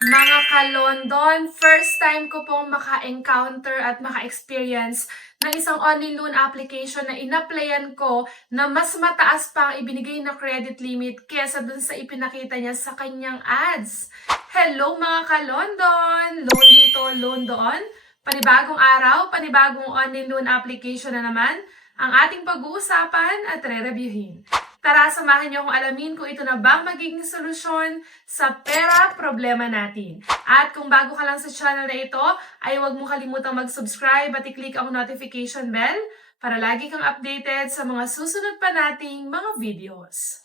Mga ka-London, first time ko pong maka-encounter at maka-experience ng isang online loan application na in-applyan ko na mas mataas pa ang ibinigay na credit limit kesa dun sa ipinakita niya sa kanyang ads. Hello mga ka-London! Loan dito, loan doon. Panibagong araw, panibagong online loan application na naman ang ating pag-uusapan at re-reviewin. Tara, samahan niyo akong alamin kung ito na bang magiging solusyon sa pera problema natin. At kung bago ka lang sa channel na ito, ay huwag mo kalimutang mag-subscribe at i-click ang notification bell para lagi kang updated sa mga susunod pa nating mga videos.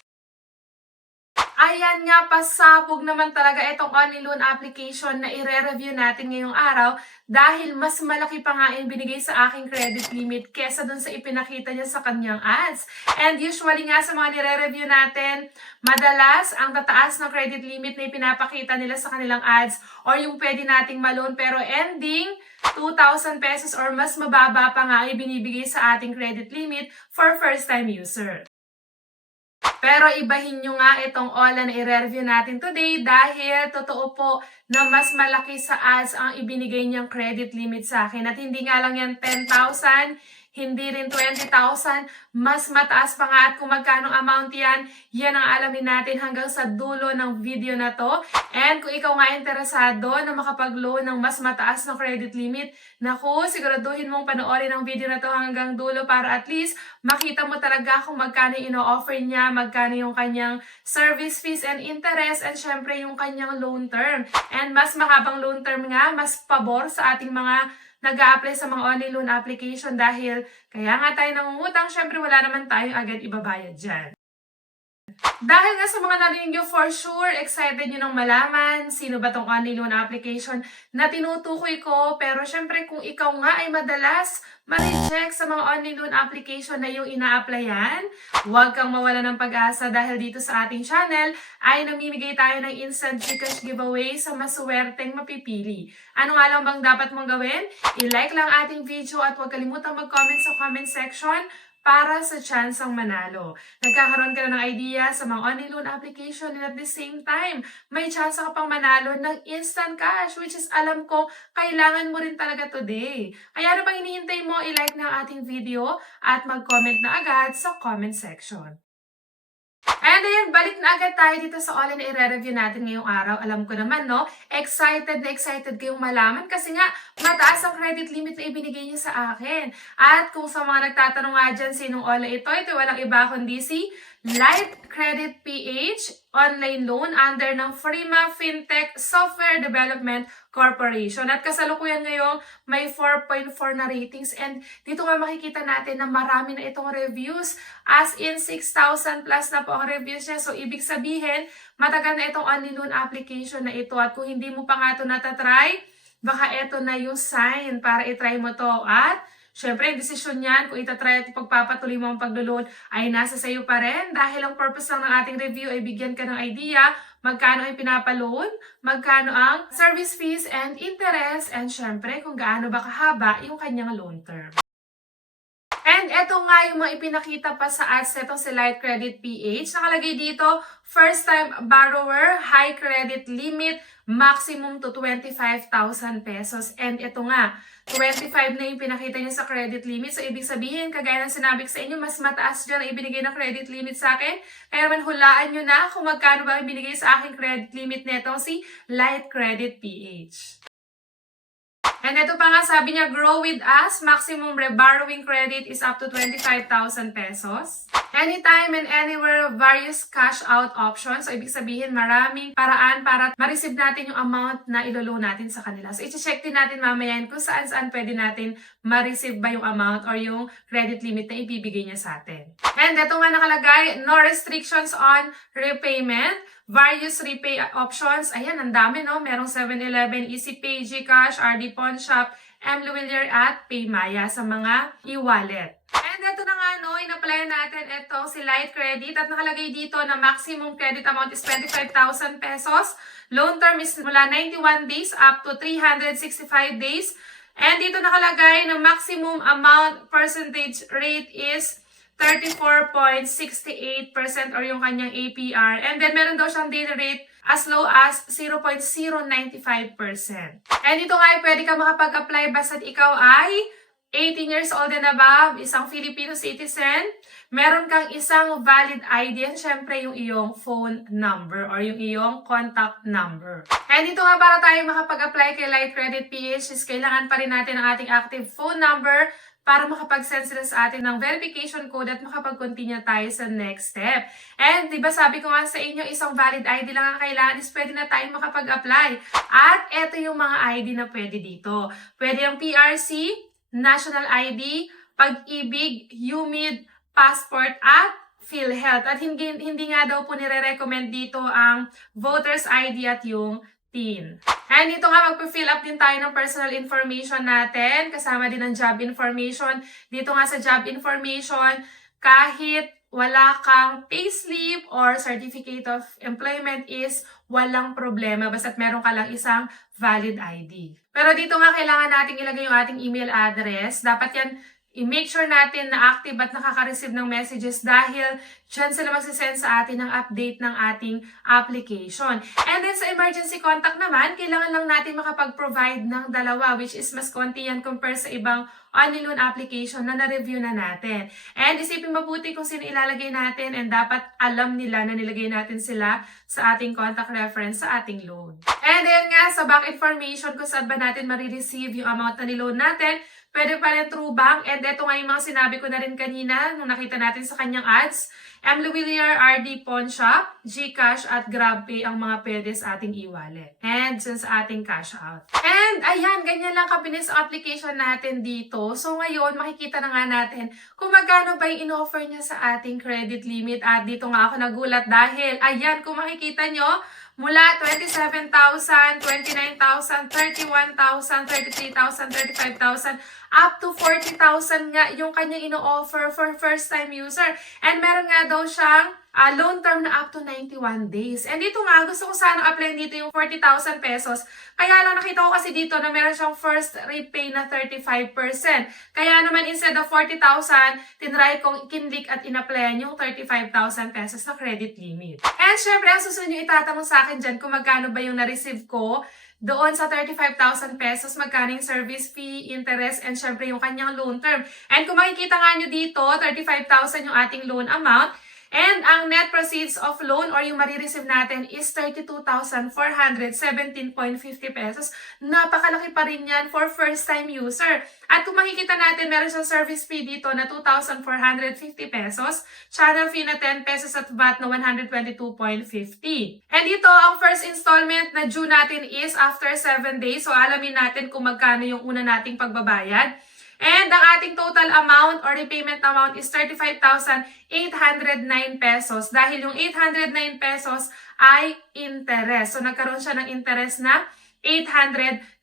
Ayan nga, pasabog naman talaga itong online loan application na i-review natin ngayong araw dahil mas malaki pa nga yung binigay sa aking credit limit kesa dun sa ipinakita niya sa kanyang ads. And usually nga sa mga nire-review natin, madalas ang tataas ng credit limit na ipinapakita nila sa kanilang ads or yung pwede nating malon pero ending 2,000 pesos or mas mababa pa nga ay binibigay sa ating credit limit for first-time user. Pero ibahin nyo nga itong OLA na i-review natin today dahil totoo po na mas malaki sa ads ang ibinigay niyang credit limit sa akin. At hindi nga lang yan 10,000, hindi rin 20,000, mas mataas pa nga at kung magkano amount yan, yan ang alamin natin hanggang sa dulo ng video na to. And kung ikaw nga interesado na makapag-loan ng mas mataas na credit limit, naku, siguraduhin mong panoorin ang video na to hanggang dulo para at least makita mo talaga kung magkano ino-offer niya, magkano yung kanyang service fees and interest, and syempre yung kanyang loan term. And mas mahabang loan term nga, mas pabor sa ating mga nag-a-apply sa mga online loan application dahil kaya nga tayo nangungutang, syempre wala naman tayong agad ibabayad dyan. Dahil nga sa mga narinig nyo, for sure, excited nyo nang malaman sino ba tong online loan application na tinutukoy ko. Pero syempre, kung ikaw nga ay madalas ma-reject sa mga online loan application na yung ina-applyan, huwag kang mawala ng pag-asa dahil dito sa ating channel ay namimigay tayo ng instant Gcash giveaway sa masuwerteng mapipili. Ano nga lang bang dapat mong gawin? I-like lang ating video at huwag kalimutang mag-comment sa comment section para sa tsansang manalo. Nagkakaroon ka na ng idea sa mga online loan application and at the same time, may tsansa ka pang manalo ng instant cash which is alam ko, kailangan mo rin talaga today. Kaya ano pang hinihintay mo, i-like na ang ating video at mag-comment na agad sa comment section. And ayan, balik na agad tayo dito sa all na i-review natin ngayong araw. Alam ko naman, no? Excited na excited kayong malaman kasi nga mataas ang credit limit na ibinigay niya sa akin. At kung sa mga nagtatanong nga dyan, sinong all ito walang iba kundi si Light Credit PH online loan under ng Frima Fintech Software Development Corporation. At kasalukuyan ngayong may 4.4 na ratings and dito nga makikita natin na marami na itong reviews as in 6,000 plus na po ang reviews niya. So ibig sabihin, matagal na itong online loan application na ito at kung hindi mo pa nga ito natatry, baka ito na yung sign para itry mo to. At syempre, yung desisyon niyan, kung itatry at pagpapatuloy mo ang paglo-loan ay nasa sayo pa rin dahil ang purpose lang ng ating review ay bigyan ka ng idea magkano ay pinapaloan, magkano ang service fees and interest, and syempre kung gaano ba kahaba yung kanyang loan term. And eto nga yung mga ipinakita pa sa ads netong si Light Credit PH. Nakalagay dito, first time borrower, high credit limit, maximum to 25,000 pesos. And ito nga, 25 na yung pinakita niya sa credit limit. So ibig sabihin, kagaya ng sinabi ko sa inyo, mas mataas dyan ang ibinigay ng credit limit sa akin. Kaya naman hulaan nyo na kung magkano ba ibinigay sa aking credit limit netong si Light Credit PH. And ito pa nga, sabi niya, grow with us, maximum borrowing credit is up to 25,000 pesos. Anytime and anywhere, various cash out options. So, ibig sabihin, maraming paraan para ma-receive natin yung amount na ilolo natin sa kanila. So, i-check din natin mamaya kung saan-saan pwede natin ma-receive ba yung amount or yung credit limit na ibibigay niya sa atin. And ito nga nakalagay, no restrictions on repayment. Various repay options. Ayan, ang dami, no? Merong 7-Eleven, EasyPay, GCash, RD Pawn Shop, Mluwilier at Paymaya sa mga e-wallet. And ito na nga, no? In-apply natin ito si Light Credit at nakalagay dito na maximum credit amount is 25,000 pesos. Loan term is mula 91 days up to 365 days. And dito nakalagay na maximum amount percentage rate is 34.68% or yung kanyang APR. And then meron daw siyang daily rate as low as 0.095%. And ito nga ay pwede ka makapag-apply basta't ikaw ay 18 years old and above, isang Filipino citizen, meron kang isang valid ID, and syempre yung iyong phone number or yung iyong contact number. And ito nga, para tayo makapag-apply kay Light Credit PH is kailangan pa rin natin ang ating active phone number para makapag-send sila sa atin ng verification code at makapag-continue tayo sa next step. And diba sabi ko nga sa inyo, isang valid ID lang ang kailangan is pwede na tayong makapag-apply. At eto yung mga ID na pwede dito. Pwede yung PRC, National ID, Pag-ibig, UMID, Passport, at PhilHealth. At hindi nga daw po nire-recommend dito ang Voter's ID at yung TIN. And ito nga, magpa-fill up din tayo ng personal information natin, kasama din ang job information. Dito nga sa job information, kahit wala kang payslip or certificate of employment is walang problema, basta't meron ka lang isang valid ID. Pero dito nga kailangan nating ilagay yung ating email address. Dapat yan i-make sure natin na active at nakaka-receive ng messages dahil dyan sila magsisend sa atin ng update ng ating application. And then sa emergency contact naman, kailangan lang natin makapag-provide ng dalawa, which is mas konti yan compare sa ibang only loan application na na-review na natin. And isipin mabuti kung sino ilalagay natin, and dapat alam nila na nilagay natin sila sa ating contact reference sa ating loan. And then nga, sa bank information, kung saan ba natin marireceive yung amount na niloan natin, pwede pa rin through bank. And ito nga yung mga sinabi ko na rin kanina nung nakita natin sa kanyang ads. M. Luwilier, RD Pawn Shop, GCash at GrabPay ang mga pwede sa ating e-wallet. And dun sa ating cash out. And ayan, ganyan lang kabilis ang application natin dito. So ngayon, makikita na nga natin kung magkano ba yung in-offer niya sa ating credit limit. At dito nga ako nagulat dahil, ayan, kung makikita nyo, mula 27,000, 29,000, 31,000, 33,000, 35,000, up to 40,000 nga yung kanyang ino-offer for first-time user. And meron nga daw siyang loan term na up to 91 days. And dito nga, gusto ko sana apply dito yung 40,000 pesos. Kaya lang nakita ko kasi dito na meron siyang first repay na 35%. Kaya naman instead of 40,000, tinry kong kinlik at in-applyan yung 35,000 pesos na credit limit. And syempre, ang susunod yung itatanong sa akin dyan kung magkano ba yung na-receive ko doon sa 35,000 pesos, magkano yung service fee, interest, and syempre yung kanyang loan term. And kung makikita nga nyo dito, 35,000 yung ating loan amount. And ang net proceeds of loan or yung marireceive natin is 32,417.50 pesos. Napakalaki pa rin yan for first-time user. At kung makikita natin, meron siyang service fee dito na 2,450 pesos. Channel fee na 10 pesos at VAT na 122.50. And dito, ang first installment na due natin is after 7 days. So alamin natin kung magkano yung una nating pagbabayad. And ang ating total amount or repayment amount is 35,809 pesos dahil yung 809 pesos ay interest. So nagkaroon siya ng interest na 809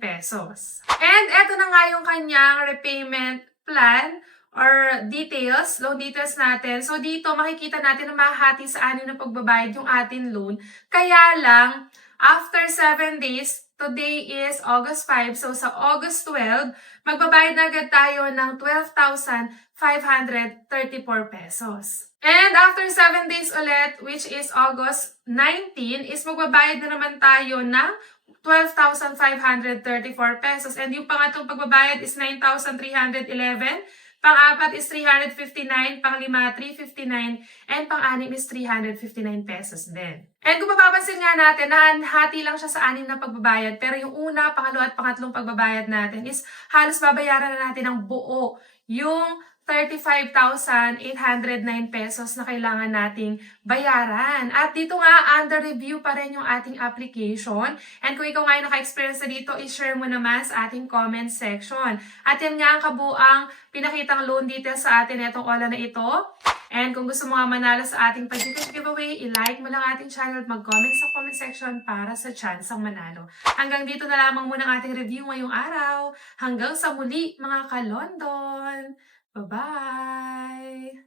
pesos. And eto na nga yung kanyang repayment plan or details, loan details natin. So dito makikita natin na mahati sa anim na pagbabayad yung ating loan. Kaya lang, after 7 days, today is August 5, so sa August 12, magbabayad na agad tayo ng 12,534 pesos. And after 7 days ulit, which is August 19, is magbabayad na naman tayo ng 12,534 pesos. And yung pangatlong pagbabayad is 9,311. Pang-apat is 359, pang-lima 359, and pang-anim is 359 pesos din. And kung mapapansin nga natin, hati lang siya sa anim na pagbabayad, pero yung una, pangalawa at pangatlong pagbabayad natin is halos babayaran na natin ng buo yung 35,809 pesos na kailangan nating bayaran. At dito nga, under review pa rin yung ating application. And kung ikaw nga ay naka-experience na dito, i-share mo naman sa ating comment section. At yan nga ang kabuang pinakitang loan details sa atin itong ola na ito. And kung gusto mo nga manalo sa ating Pag-Gcash giveaway, i-like mo lang ating channel at mag-comment sa comment section para sa chance ang manalo. Hanggang dito na lamang muna ang ating review ngayong araw. Hanggang sa muli mga ka-London! Bye-bye!